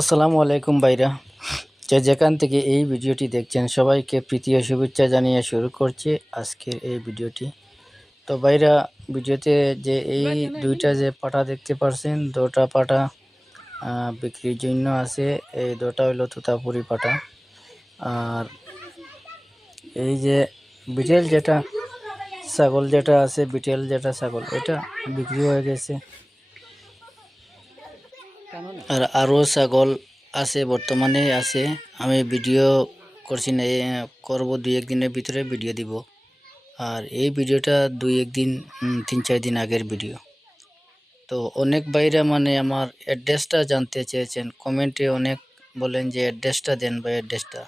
আসসালামু আলাইকুম ভাইরা। যে যেখান থেকে এই ভিডিওটি দেখছেন, সবাইকে প্রীতীয় শুভেচ্ছা জানিয়ে শুরু করছি আজকের এই ভিডিওটি। তো ভাইরা, ভিডিওতে যে এই দুইটা যে পাটা দেখতে পারছেন, দুটা পাটা বিক্রির জন্য আছে। এই দুটা হলো তুতাপুরি পাটা। আর এই যে বিটেল যেটা, ছাগল যেটা আছে, বিটেল যেটা ছাগল, এটা বিক্রি হয়ে গেছে। আর আরও ছাগল আছে, বর্তমানে আছে। আমি ভিডিও করছি না করব দুই একদিনের ভিতরে ভিডিও দিব। আর এই ভিডিওটা দুই একদিন তিন চার দিন আগের ভিডিও তো অনেক বাইরে মানে আমার অ্যাড্রেসটা জানতে চেয়েছেন। কমেন্টে অনেক বলেন যে অ্যাড্রেসটা দেন বা অ্যাড্রেসটা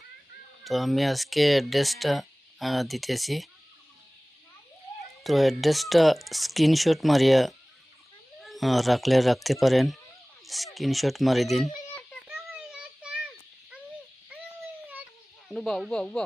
তো আমি আজকে অ্যাড্রেসটা দিতেছি। তো অ্যাড্রেসটা স্ক্রিনশট মারিয়া রাখলে, রাখতে পারেন। স্ক্রিনশট মারি দিন Uba, uba, uba.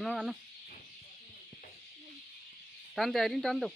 আনো আনো টান দে আইরিন টান দাও